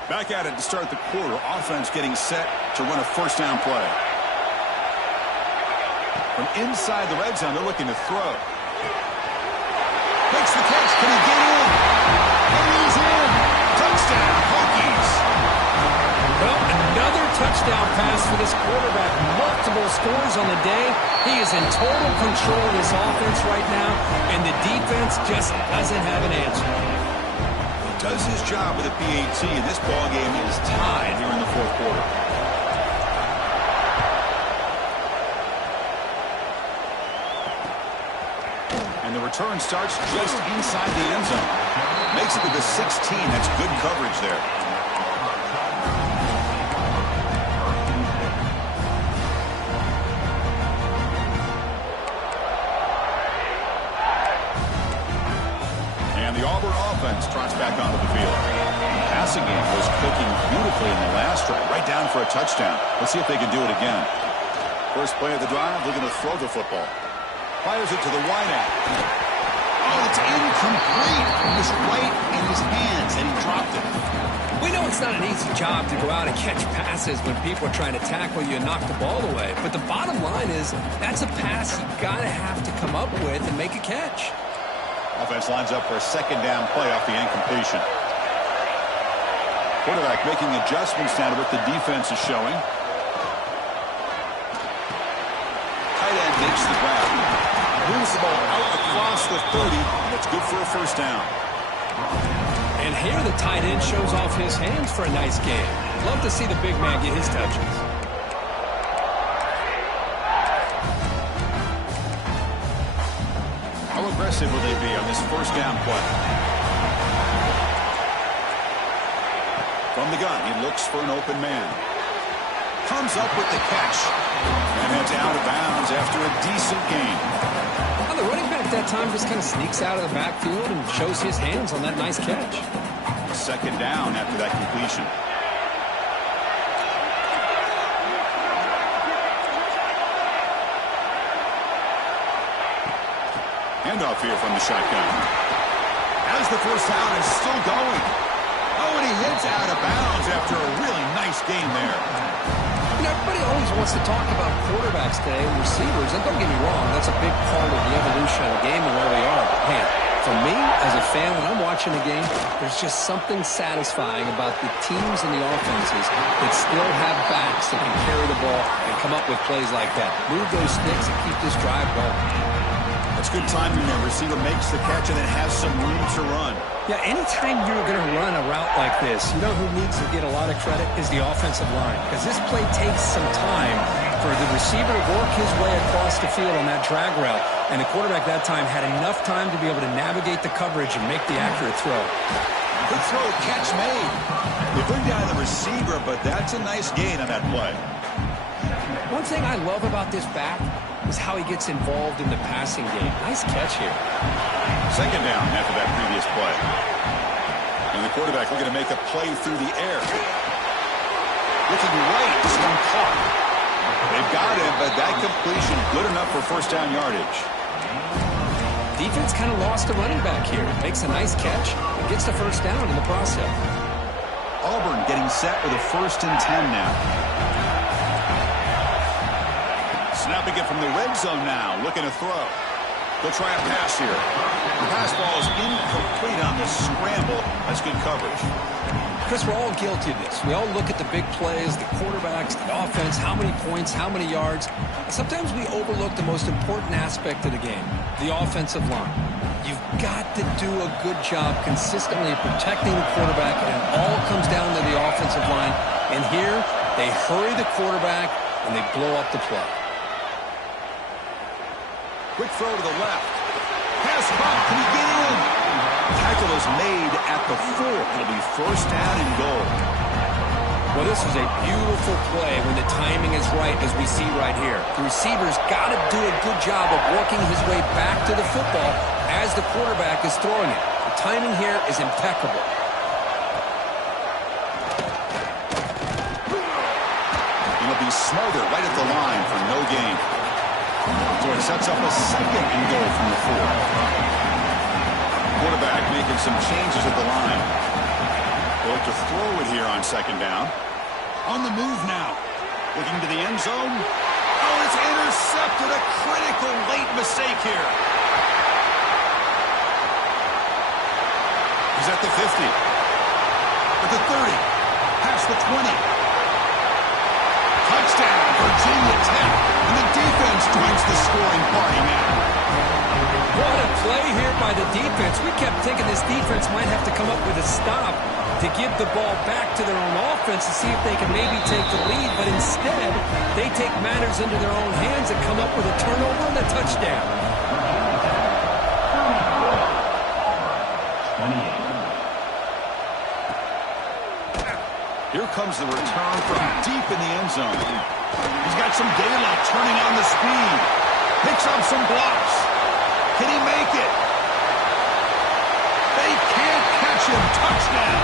Back at it to start the quarter. Offense getting set to run a first down play. From inside the red zone, they're looking to throw. Makes the catch. Can he get in? And he's in. Touchdown, Hokies. Well, another touchdown pass for this quarterback. Multiple scores on the day. He is in total control of this offense right now, and the defense just doesn't have an answer. He does his job with a PAT, and this ball game is tied here in the fourth quarter. And the return starts just inside the end zone. Makes it to the 16. That's good coverage there. And the Auburn offense trots back onto the field. The passing game was clicking beautifully in the last drive, right down for a touchdown. Let's see if they can do it again. First play of the drive, looking to throw the football. Fires it to the wideout. Oh, it's incomplete. It was right in his hands, and he dropped it. We know it's not an easy job to go out and catch passes when people are trying to tackle you and knock the ball away. But the bottom line is, that's a pass you got to have to come up with and make a catch. Offense lines up for a second down play off the incompletion. Quarterback making adjustments now to what the defense is showing. Tight end makes the grab. Moves the ball out across the 30. That's good for a first down. And here the tight end shows off his hands for a nice game. Love to see the big man get his touches. How aggressive will they be on this first down play? From the gun, he looks for an open man. Comes up with the catch. And heads out of bounds after a decent gain. Well, the running back that time just kind of sneaks out of the backfield and shows his hands on that nice catch. Second down after that completion. Handoff here from the shotgun. As the first down is still going. Oh, and he hits out of bounds after a really nice game there. You know, everybody always wants to talk about quarterbacks today and receivers, and don't get me wrong, that's a big part of the evolution of the game and where we are. But man, for me, as a fan, when I'm watching the game, there's just something satisfying about the teams and the offenses that still have backs that can carry the ball and come up with plays like that. Move those sticks and keep this drive going. That's good timing there. Receiver makes the catch and then has some room to run. Yeah, anytime you're going to run a route like this, you know who needs to get a lot of credit is the offensive line. Because this play takes some time for the receiver to work his way across the field on that drag route. And the quarterback that time had enough time to be able to navigate the coverage and make the accurate throw. Good throw, catch made. They bring down the receiver, but that's a nice gain on that play. One thing I love about this back is how he gets involved in the passing game. Nice catch here. Second down after that previous play. And the quarterback looking to make a play through the air. Looking right, this one caught. They've got him, but that completion good enough for first down yardage. defense kind of lost a running back here. Makes a nice catch and gets the first down in the process. Auburn getting set with a 1st and 10 now. Snapping it from the red zone now, looking to throw. They'll try a pass here. The pass ball is incomplete on the scramble. That's good coverage. Chris, we're all guilty of this. We all look at the big plays, the quarterbacks, the offense, how many points, how many yards. Sometimes we overlook the most important aspect of the game, the offensive line. You've got to do a good job consistently protecting the quarterback, and it all comes down to the offensive line. And here, they hurry the quarterback, and they blow up the play. Quick throw to the left. Pass caught. Can he get in? Tackle is made at the 4. It'll be 1st down and goal. Well, this is a beautiful play when the timing is right, as we see right here. The receiver's got to do a good job of working his way back to the football as the quarterback is throwing it. The timing here is impeccable. He'll be smothered right at the line for no gain. So it sets up a 2nd and goal from the 4. Quarterback making some changes at the line. They'll look to throw it here on 2nd down. On the move now. Looking to the end zone. Oh, it's intercepted. A critical late mistake here. He's at the 50. At the 30. Past the 20. Touchdown, Virginia Tech. And the defense joins the scoring party now. What a play here by the defense. We kept thinking this defense might have to come up with a stop to give the ball back to their own offense to see if they can maybe take the lead. But instead, they take matters into their own hands and come up with a turnover and a touchdown. Here comes the return from deep in the end zone. He's got some daylight turning on the speed. Picks up some blocks. Can he make it? They can't catch him. Touchdown.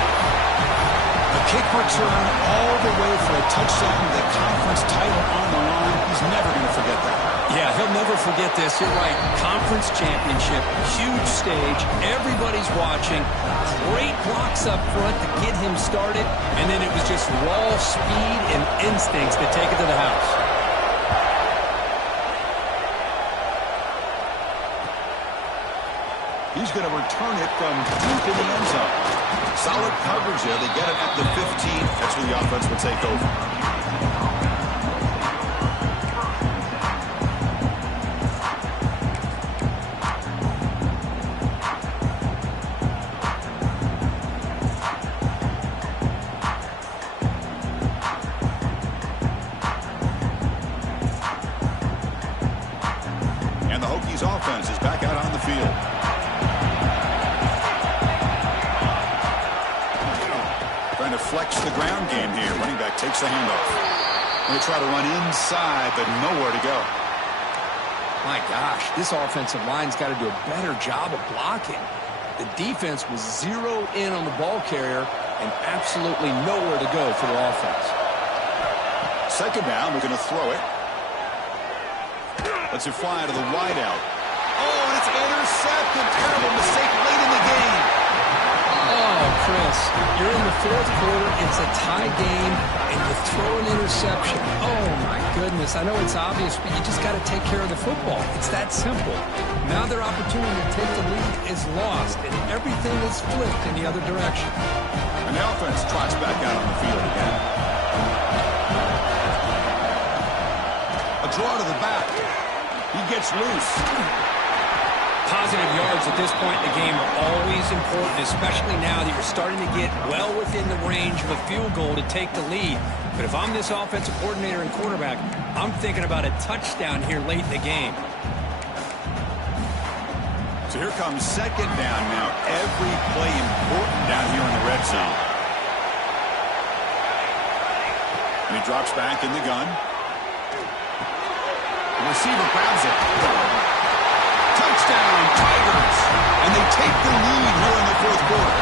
A kick return all the way for a touchdown. The conference title on the line. He's never going to forget that. Yeah, he'll never forget this. You're right. Conference championship, huge stage. Everybody's watching. Great blocks up front to get him started. And then it was just raw speed and instincts to take it to the house. He's going to return it from deep in the end zone. Solid coverage there. They get it at the 15. That's where the offense will take over. And the Hokies offense is back out on the field. Trying to flex the ground game here. Running back takes the handoff. Going to try to run inside, but nowhere to go. My gosh, this offensive line's got to do a better job of blocking. The defense was zeroed in on the ball carrier and absolutely nowhere to go for the offense. 2nd down, we're going to throw it. Lets it fly to the wideout. Oh, and it's intercepted. Terrible mistake late in the game. Oh, Chris, you're in the 4th quarter. It's a tie game, and you throw an interception. Oh, my goodness. I know it's obvious, but you just got to take care of the football. It's that simple. Now their opportunity to take the lead is lost, and everything is flipped in the other direction. And the offense trots back out on the field again. A draw to the back. He gets loose. Positive yards at this point in the game are always important, especially now that you're starting to get well within the range of a field goal to take the lead. But if I'm this offensive coordinator and quarterback, I'm thinking about a touchdown here late in the game. So here comes 2nd down now. Every play important down here in the red zone. And he drops back in the gun. The receiver grabs it. Touchdown, Tigers! And they take the lead here in the 4th quarter.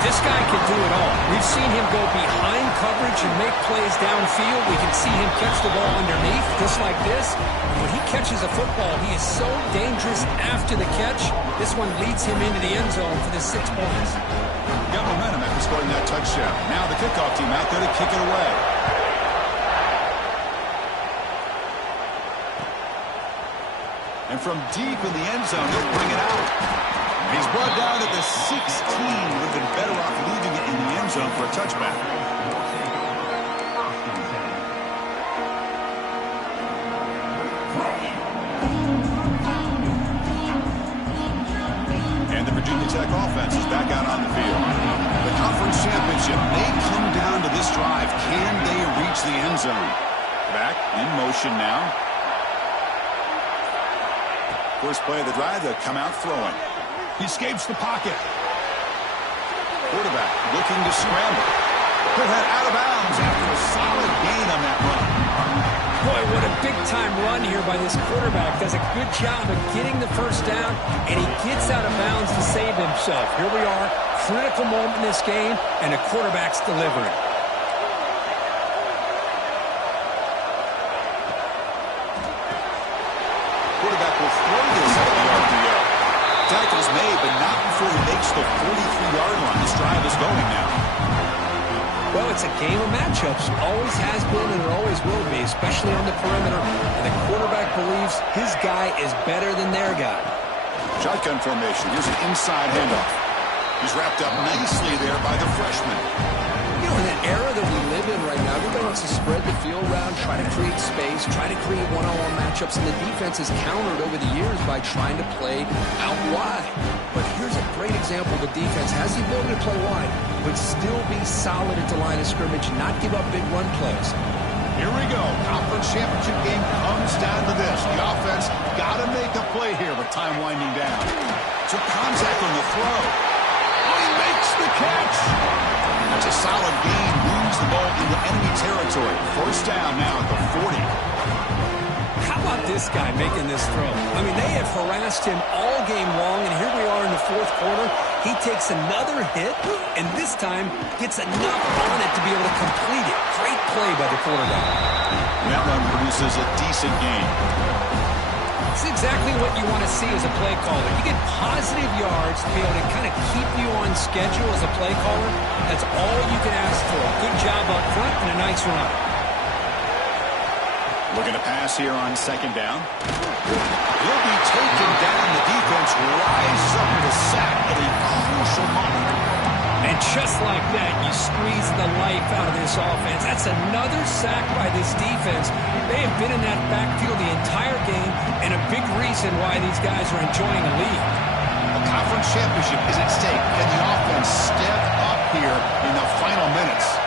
This This guy can do it all. We've seen him go behind coverage and make plays downfield. We can see him catch the ball underneath, just like this. When he catches a football, he is so dangerous after the catch. This one leads him into the end zone for the 6 points. Got momentum after scoring that touchdown. Now the kickoff team out there to kick it away. And from deep in the end zone, he'll bring it out. He's brought down at the 16. Would have been better off leaving it in the end zone for a touchback. And the Virginia Tech offense is back out on the field. The conference championship may come down to this drive. Can they reach the end zone? Back in motion now. First play of the drive, they'll come out throwing. He escapes the pocket. Quarterback looking to scramble. Put that out of bounds after a solid gain on that run. Boy, what a big-time run here by this quarterback. Does a good job of getting the first down, and he gets out of bounds to save himself. Here we are, critical moment in this game, and the quarterback's delivering. Quarterback will throw this at the RPO. Tackle's made, but not before he makes the 43-yard line. This drive is going now. Well, it's a game of matchups. Always has been and it always will be, especially on the perimeter. And the quarterback believes his guy is better than their guy. Shotgun formation. Here's an inside handoff. He's wrapped up nicely there by the freshman. You know, in that era that we live in right now, everybody wants to spread the field around, try to create space, try to create one-on-one matchups, and the defense has countered over the years by trying to play out wide. But here's a great example. The defense has the ability to play wide, but still be solid at the line of scrimmage, not give up big run plays. Here we go. Conference championship game comes down to this. The offense got to make a play here with time winding down. So contact on the throw. Oh, he makes the catch. That's a solid gain. Moves the ball into enemy territory. First down now at the 40. How about this guy making this throw? I mean, they have harassed him all game long, and here we are in the fourth quarter. He takes another hit, and this time gets enough on it to be able to complete it. Great play by the quarterback. That run produces a decent gain. It's exactly what you want to see as a play caller. You get positive yards to be able to kind of keep you on schedule as a play caller. That's all you can ask for. Good job up front and a nice run. Looking to pass here on second down. He'll be taken down. The defense rises up to the sack at a crucial moment. And just like that, you squeeze the life out of this offense. That's another sack by this defense. They have been in that backfield the entire game, and a big reason why these guys are enjoying a lead. A conference championship is at stake, and the offense step up here in the final minutes.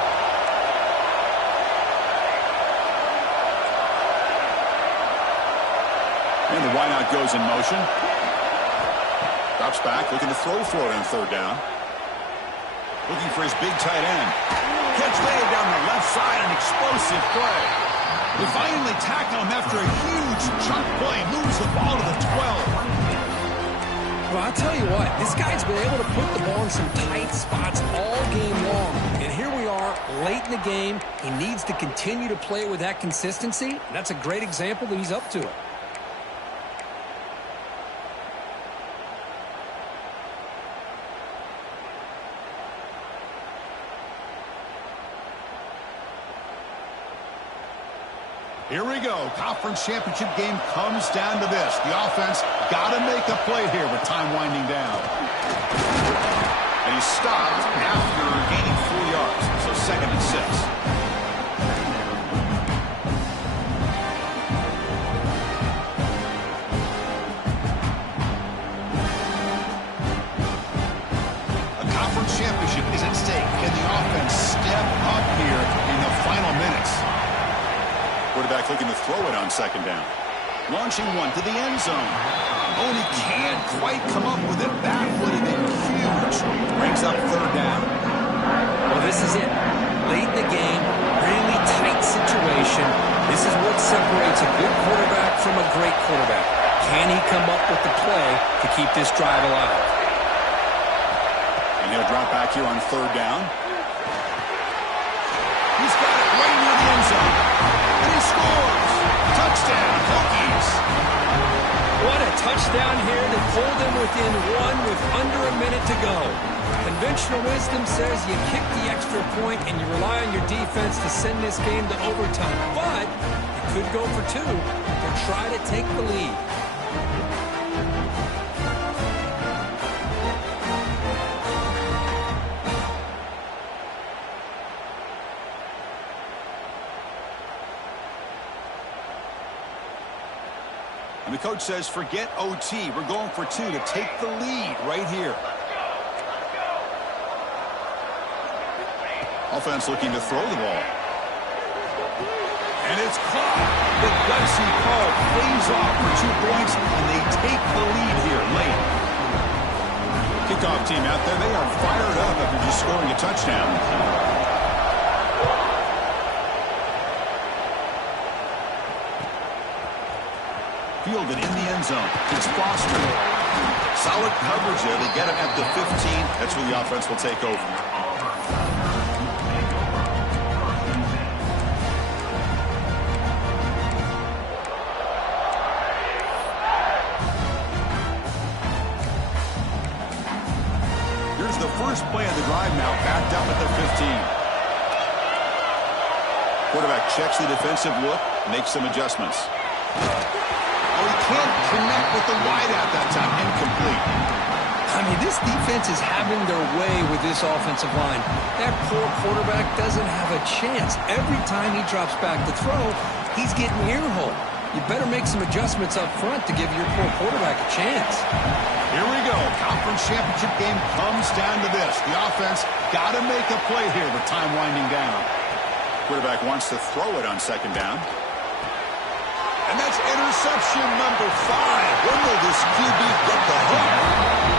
And the wideout goes in motion. Drops back, looking to throw for it on third down. Looking for his big tight end. Catch made down the left side, an explosive play. They finally tackle him after a huge chunk play. Moves the ball to the 12. Well, I'll tell you what, this guy's been able to put the ball in some tight spots all game long. And here we are, late in the game. He needs to continue to play with that consistency. That's a great example that he's up to it. Here we go. Conference championship game comes down to this. The offense got to make a play here with time winding down. And he stopped after gaining 4 yards. So second and 6. A conference championship is at stake. Can the offense step up here in the final minutes? Quarterback looking to throw it on second down. Launching one to the end zone. Oh, and he can't quite come up with it. That would have been huge. Brings up third down. Well, this is it. Late in the game, really tight situation. This is what separates a good quarterback from a great quarterback. Can he come up with the play to keep this drive alive? And And he'll drop back here on 3rd down. He's got it right near the end zone. And he scores. Touchdown, Hokies. What a touchdown here to pull them within 1 with under a minute to go. Conventional wisdom says you kick the extra point and you rely on your defense to send this game to overtime. But you could go for 2 to try to take the lead. And the coach says, forget OT. We're going for 2 to take the lead right here. Offense looking to throw the ball. And it's caught. The gutsy call plays off for 2 points, and they take the lead here late. Kickoff team out there, they are fired up after just scoring a touchdown. Fielded in the end zone. It's Foster. Solid coverage there to get him at the 15. That's where the offense will take over. Here's the first play of the drive now, backed up at the 15. Quarterback checks the defensive look, makes some adjustments. Oh, he can't connect with the wideout that time. Incomplete. I mean, this defense is having their way with this offensive line. That poor quarterback doesn't have a chance. Every time he drops back to throw, he's getting ear-hole. You better make some adjustments up front to give your poor quarterback a chance. Here we go. Conference championship game comes down to this. The offense got to make a play here with time winding down. Quarterback wants to throw it on 2nd down. And that's interception number 5. When will this QB get the hook?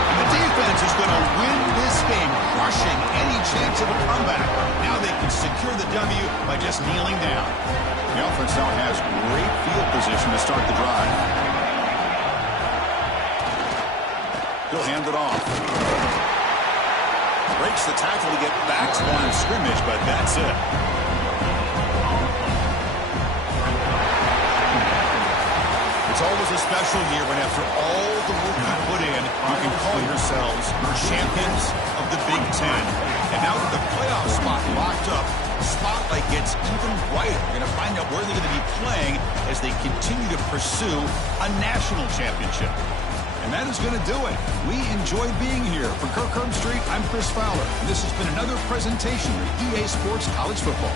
And the defense is going to win this game, crushing any chance of a comeback. Now they can secure the W by just kneeling down. The offense now has great field position to start the drive. He'll hand it off. Breaks the tackle to get back to the line of scrimmage, but that's it. It's always a special year when after all the work you put in, you can call yourselves champions of the Big Ten. And now with the playoff spot locked up, the spotlight gets even brighter. We're going to find out where they're going to be playing as they continue to pursue a national championship. And that is going to do it. We enjoyed being here. For Kirk Herbstreit, I'm Chris Fowler. And this has been another presentation of EA Sports College Football.